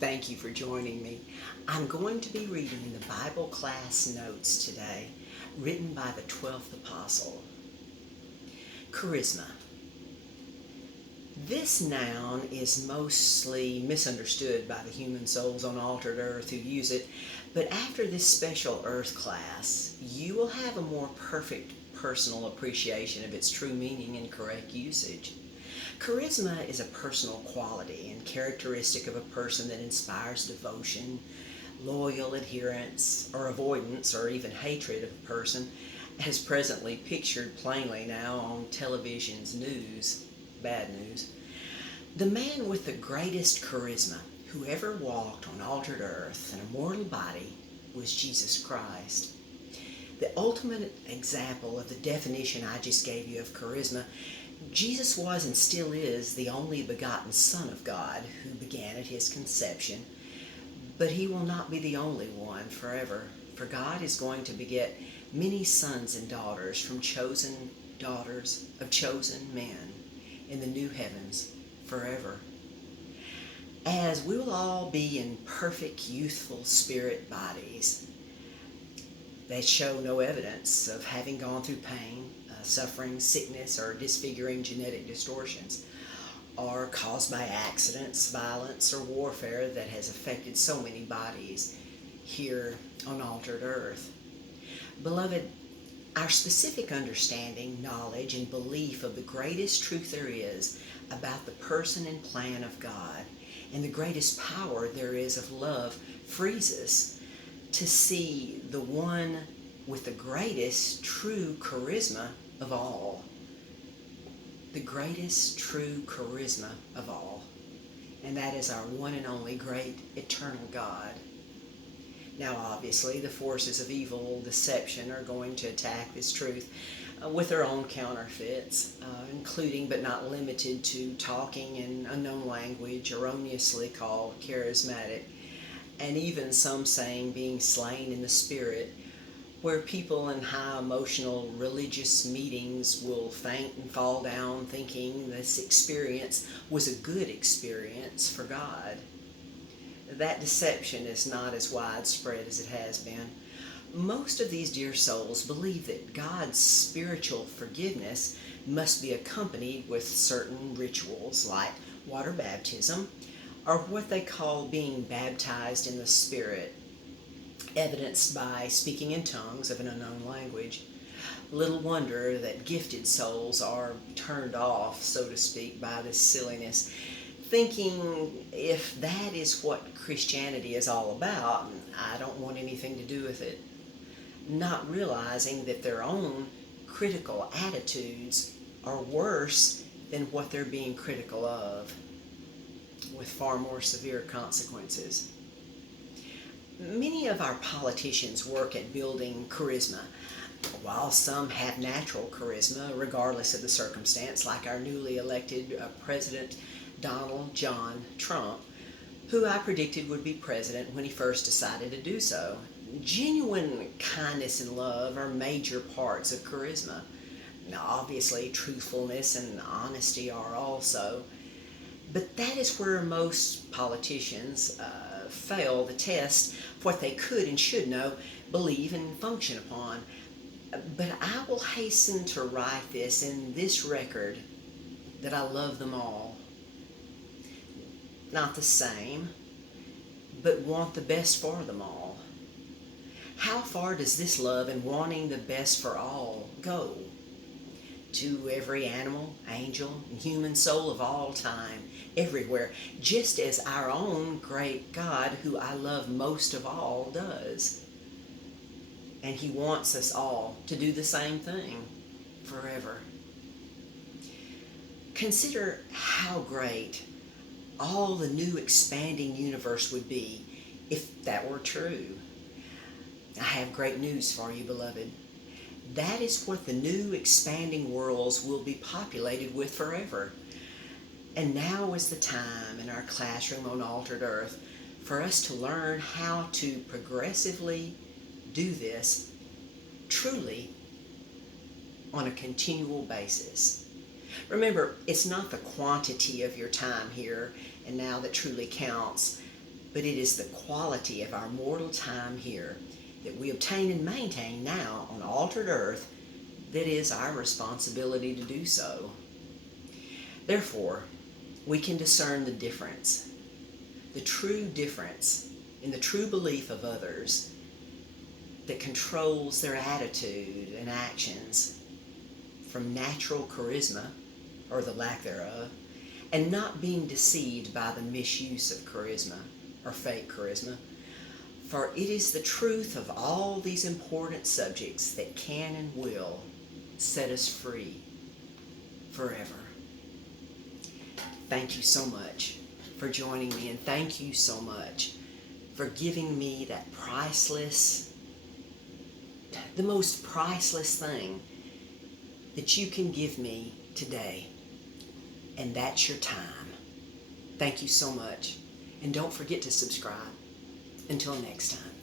Thank you for joining me. I'm going to be reading the Bible class notes today, written by the 12th apostle. Charisma. This noun is mostly misunderstood by the human souls on altered earth who use it, but after this special earth class, you will have a more perfect personal appreciation of its true meaning and correct usage. Charisma is a personal quality and characteristic of a person that inspires devotion, loyal adherence, or avoidance, or even hatred of a person, as presently pictured plainly now on television's news, bad news. The man with the greatest charisma who ever walked on altered earth in a mortal body was Jesus Christ. The ultimate example of the definition I just gave you of charisma, Jesus was and still is the only begotten Son of God who began at his conception, but he will not be the only one forever, for God is going to beget many sons and daughters from chosen daughters of chosen men in the new heavens forever. As we will all be in perfect youthful spirit bodies that show no evidence of having gone through pain, suffering, sickness, or disfiguring genetic distortions, or caused by accidents, violence, or warfare that has affected so many bodies here on altered earth. Beloved, our specific understanding, knowledge, and belief of the greatest truth there is about the person and plan of God and the greatest power there is of love frees us to see the one with the greatest true charisma of all. The greatest true charisma of all. And that is our one and only great eternal God. Now obviously the forces of evil deception are going to attack this truth with their own counterfeits, including but not limited to talking in unknown language erroneously called charismatic, and even some saying being slain in the spirit, where people in high emotional religious meetings will faint and fall down thinking this experience was a good experience for God. That deception is not as widespread as it has been. Most of these dear souls believe that God's spiritual forgiveness must be accompanied with certain rituals like water baptism, or what they call being baptized in the Spirit, evidenced by speaking in tongues of an unknown language. Little wonder that gifted souls are turned off, so to speak, by this silliness, thinking if that is what Christianity is all about, I don't want anything to do with it, not realizing that their own critical attitudes are worse than what they're being critical of, with far more severe consequences. Many of our politicians work at building charisma. While some have natural charisma, regardless of the circumstance, like our newly elected President Donald John Trump, who I predicted would be president when he first decided to do so. Genuine kindness and love are major parts of charisma. Now, obviously, truthfulness and honesty are also. But that is where most politicians fail the test of what they could and should know, believe, and function upon. But I will hasten to write this in this record that I love them all. Not the same, but want the best for them all. How far does this love and wanting the best for all go? To every animal, angel, and human soul of all time, everywhere, just as our own great God, who I love most of all, does. And he wants us all to do the same thing forever. Consider how great all the new expanding universe would be if that were true. I have great news for you, beloved. That is what the new expanding worlds will be populated with forever. And now is the time in our classroom on altered earth for us to learn how to progressively do this truly on a continual basis. Remember, it's not the quantity of your time here and now that truly counts, but it is the quality of our mortal time here that we obtain and maintain now on altered earth that is our responsibility to do so. Therefore, we can discern the difference, the true difference in the true belief of others that controls their attitude and actions from natural charisma, or the lack thereof, and not being deceived by the misuse of charisma or fake charisma. For it is the truth of all these important subjects that can and will set us free forever. Thank you so much for joining me, and thank you so much for giving me that priceless, the most priceless thing that you can give me today, and that's your time. Thank you so much, and don't forget to subscribe. Until next time.